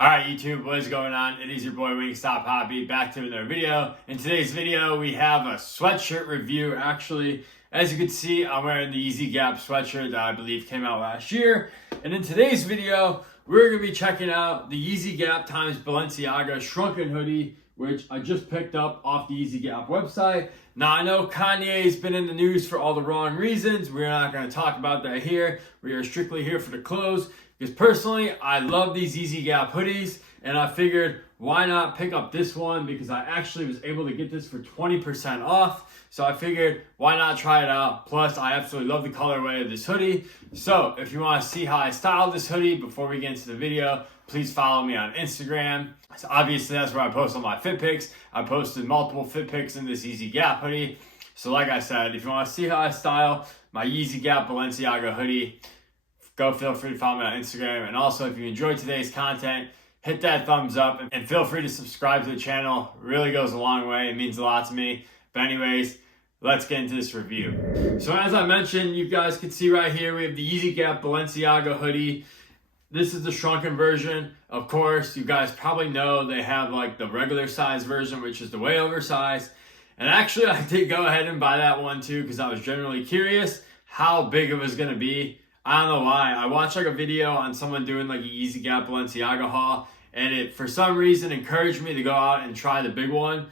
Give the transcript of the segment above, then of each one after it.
Alright YouTube, what is going on? It is your boy Wingstop Hobby, back to another video. In today's video, we have a sweatshirt review. Actually, as you can see, I'm wearing the Yeezy Gap sweatshirt that I believe came out last year. And in today's video, we're going to be checking out the Yeezy Gap times Balenciaga Shrunken hoodie, which I just picked up off the Yeezy Gap website. Now, I know Kanye's been in the news for all the wrong reasons. We're not going to talk about that here. We are strictly here for the clothes. Because personally, I love these Yeezy Gap hoodies, and I figured why not pick up this one, because I actually was able to get this for 20% off. So I figured why not try it out. Plus, I absolutely love the colorway of this hoodie. So if you want to see how I styled this hoodie before we get into the video, please follow me on Instagram. So obviously, that's where I post all my fit pics. I posted multiple fit pics in this Yeezy Gap hoodie. So like I said, if you want to see how I style my Yeezy Gap Balenciaga hoodie, feel free to follow me on Instagram. And also, if you enjoyed today's content, hit that thumbs up and feel free to subscribe to the channel. It really goes a long way. It means a lot to me. But anyways, let's get into this review. So as I mentioned, you guys can see right here, we have the Yeezy Gap Balenciaga hoodie. This is the shrunken version. Of course, you guys probably know they have like the regular size version, which is the way oversized. And actually, I did go ahead and buy that one too, because I was generally curious how big it was going to be. I don't know why. I watched like a video on someone doing like a Yeezy Gap Balenciaga haul, and it for some reason encouraged me to go out and try the big one.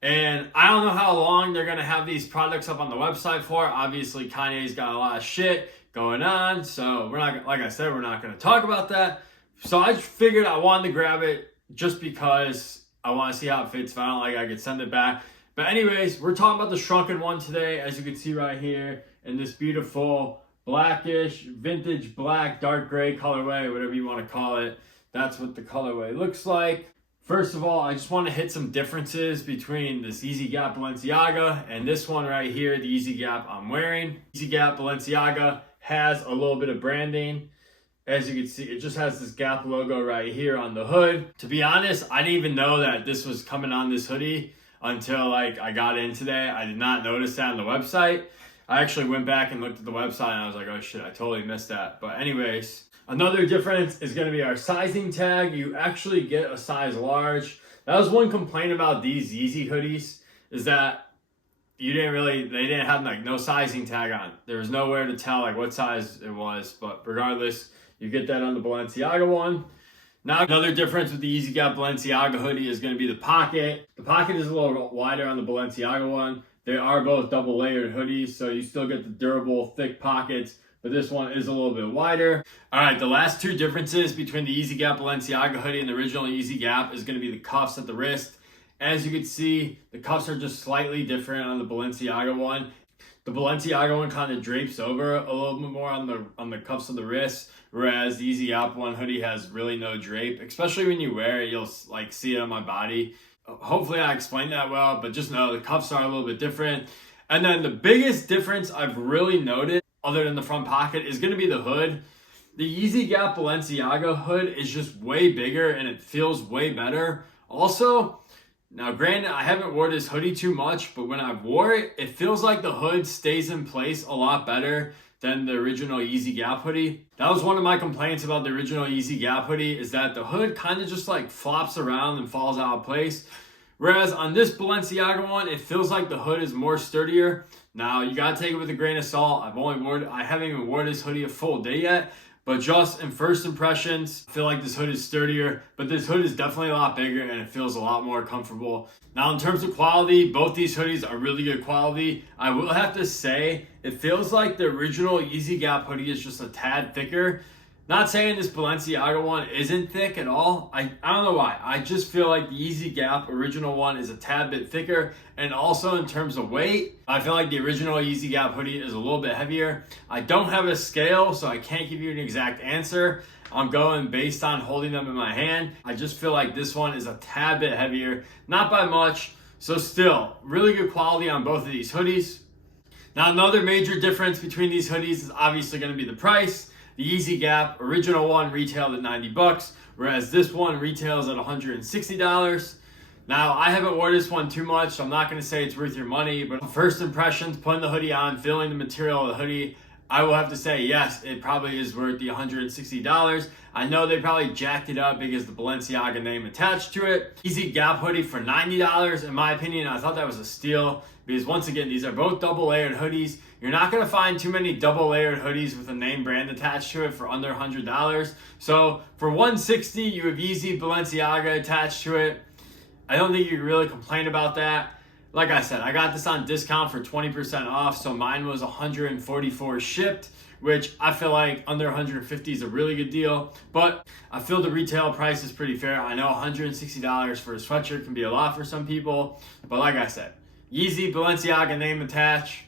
And I don't know how long they're gonna have these products up on the website for. Obviously, Kanye's got a lot of shit going on, so we're not, like I said, we're not gonna talk about that. So I just figured I wanted to grab it just because I want to see how it fits. If I don't like it, I could send it back. But anyways, we're talking about the shrunken one today, as you can see right here in this beautiful blackish, vintage black, dark gray colorway, whatever you want to call it. That's what the colorway looks like. First of all, I just want to hit some differences between this Yeezy Gap Balenciaga and this one right here, the Yeezy Gap I'm wearing. Yeezy Gap Balenciaga has a little bit of branding. As you can see, it just has this Gap logo right here on the hood. To be honest, I didn't even know that this was coming on this hoodie until like I got in today. I did not notice that on the website. I actually went back and looked at the website and I was like, oh shit, I totally missed that. But anyways, another difference is going to be our sizing tag. You actually get a size large. That was one complaint about these Yeezy hoodies, is that they didn't have like no sizing tag on. There was nowhere to tell like what size it was. But regardless, you get that on the Balenciaga one. Now, another difference with the Yeezy Gap Balenciaga hoodie is going to be the pocket. The pocket is a little wider on the Balenciaga one. They are both double layered hoodies, so you still get the durable, thick pockets, but this one is a little bit wider. All right, the last two differences between the Yeezy Gap Balenciaga hoodie and the original Yeezy Gap is going to be the cuffs at the wrist. As you can see, the cuffs are just slightly different on the Balenciaga one. The Balenciaga one kind of drapes over a little bit more on the cuffs of the wrist, whereas the Yeezy Gap one hoodie has really no drape. Especially when you wear it, you'll like see it on my body. Hopefully I explained that well, but just know the cuffs are a little bit different. And then the biggest difference I've really noted, other than the front pocket, is going to be the hood. The Yeezy Gap Balenciaga hood is just way bigger and it feels way better. Also, now granted, I haven't worn this hoodie too much, but when I've wore it, it feels like the hood stays in place a lot better than the original Yeezy Gap hoodie. That was one of my complaints about the original Yeezy Gap hoodie, is that the hood kind of just like flops around and falls out of place. Whereas on this Balenciaga one, it feels like the hood is more sturdier. Now, you gotta take it with a grain of salt. I haven't even worn this hoodie a full day yet, but just in first impressions, I feel like this hood is sturdier, but this hood is definitely a lot bigger and it feels a lot more comfortable. Now, in terms of quality, both these hoodies are really good quality. I will have to say, it feels like the original Yeezy Gap hoodie is just a tad thicker. Not saying this Balenciaga one isn't thick at all. I don't know why. I just feel like the Yeezy Gap original one is a tad bit thicker. And also in terms of weight, I feel like the original Yeezy Gap hoodie is a little bit heavier. I don't have a scale, so I can't give you an exact answer. I'm going based on holding them in my hand. I just feel like this one is a tad bit heavier, not by much. So still, really good quality on both of these hoodies. Now, another major difference between these hoodies is obviously going to be the price. The Yeezy Gap original one retailed at 90 bucks, whereas this one retails at $160. Now, I haven't worn this one too much, so I'm not going to say it's worth your money, but first impressions, putting the hoodie on, feeling the material of the hoodie, I will have to say, yes, it probably is worth the $160. I know they probably jacked it up because the Balenciaga name attached to it. Yeezy Gap Hoodie for $90, in my opinion, I thought that was a steal because once again, these are both double layered hoodies. You're not gonna find too many double layered hoodies with a name brand attached to it for under $100. So for $160, you have Yeezy Balenciaga attached to it. I don't think you can really complain about that. Like I said, I got this on discount for 20% off, so mine was $144 shipped, which I feel like under $150 is a really good deal, but I feel the retail price is pretty fair. I know $160 for a sweatshirt can be a lot for some people, but like I said, Yeezy Balenciaga name attached.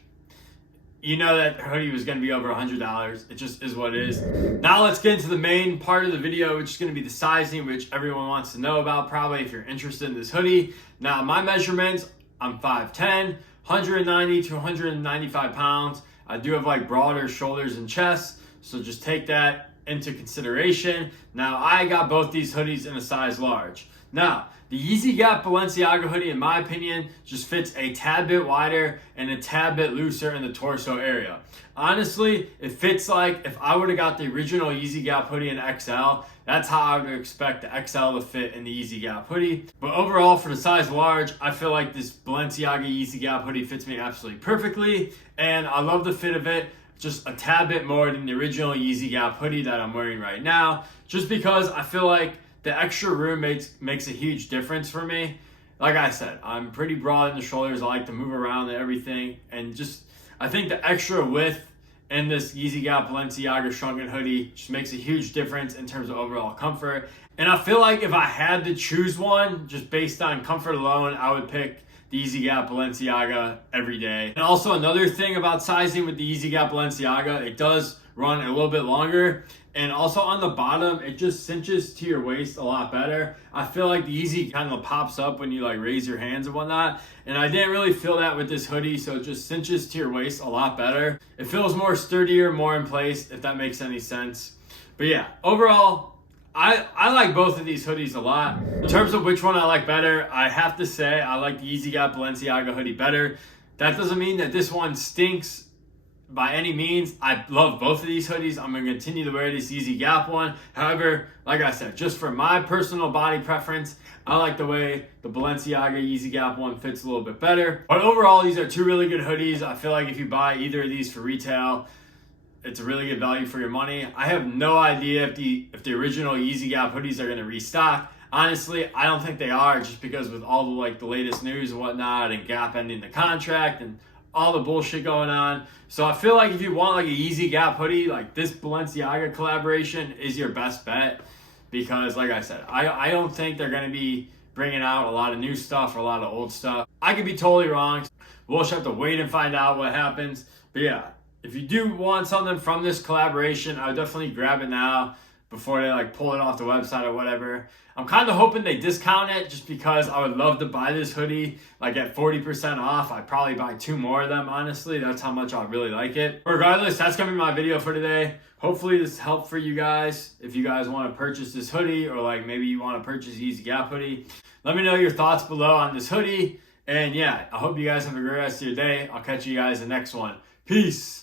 You know that hoodie was going to be over $100. It just is what it is. Now let's get into the main part of the video, which is going to be the sizing, which everyone wants to know about probably if you're interested in this hoodie. Now my measurements, I'm 5'10", 190 to 195 pounds. I do have like broader shoulders and chest, so just take that into consideration. Now I got both these hoodies in a size large. Now, the Yeezy Gap Balenciaga hoodie, in my opinion, just fits a tad bit wider and a tad bit looser in the torso area. Honestly, it fits like if I would have got the original Yeezy Gap hoodie in XL, that's how I would expect the XL to fit in the Yeezy Gap hoodie. But overall, for the size large, I feel like this Balenciaga Yeezy Gap hoodie fits me absolutely perfectly, and I love the fit of it. Just a tad bit more than the original Yeezy Gap hoodie that I'm wearing right now, just because I feel like the extra room makes a huge difference for me. Like I said, I'm pretty broad in the shoulders. I like to move around and everything. And just, I think the extra width in this Yeezy Gap Balenciaga Shrunken hoodie just makes a huge difference in terms of overall comfort. And I feel like if I had to choose one, just based on comfort alone, I would pick the Yeezy Gap Balenciaga every day. And also another thing about sizing with the Yeezy Gap Balenciaga, it does run a little bit longer. And also on the bottom, it just cinches to your waist a lot better. I feel like the Yeezy kind of pops up when you like raise your hands and whatnot. And I didn't really feel that with this hoodie, so it just cinches to your waist a lot better. It feels more sturdier, more in place, if that makes any sense. But yeah, overall, I like both of these hoodies a lot. In terms of which one I like better, I have to say I like the Yeezy Gap Balenciaga hoodie better. That doesn't mean that this one stinks by any means. I love both of these hoodies. I'm going to continue to wear this Yeezy Gap one. However, like I said, just for my personal body preference, I like the way the Balenciaga Yeezy Gap one fits a little bit better. But overall, these are two really good hoodies. I feel like if you buy either of these for retail, it's a really good value for your money. I have no idea if the original Yeezy Gap hoodies are going to restock. Honestly, I don't think they are, just because with all the latest news and whatnot, and Gap ending the contract and all the bullshit going on. So I feel like if you want like a Yeezy Gap hoodie, like this Balenciaga collaboration is your best bet, because like I said, I don't think they're going to be bringing out a lot of new stuff or a lot of old stuff. I could be totally wrong. We'll just have to wait and find out what happens. But yeah, if you do want something from this collaboration, I would definitely grab it now before they like pull it off the website or whatever. I'm kind of hoping they discount it, just because I would love to buy this hoodie like at 40% off. I'd probably buy 2 more of them, honestly. That's how much I really like it. Regardless, that's gonna be my video for today. Hopefully this helped for you guys. If you guys want to purchase this hoodie, or like maybe you want to purchase Yeezy Gap hoodie, let me know your thoughts below on this hoodie. And yeah, I hope you guys have a great rest of your day. I'll catch you guys in the next one. Peace.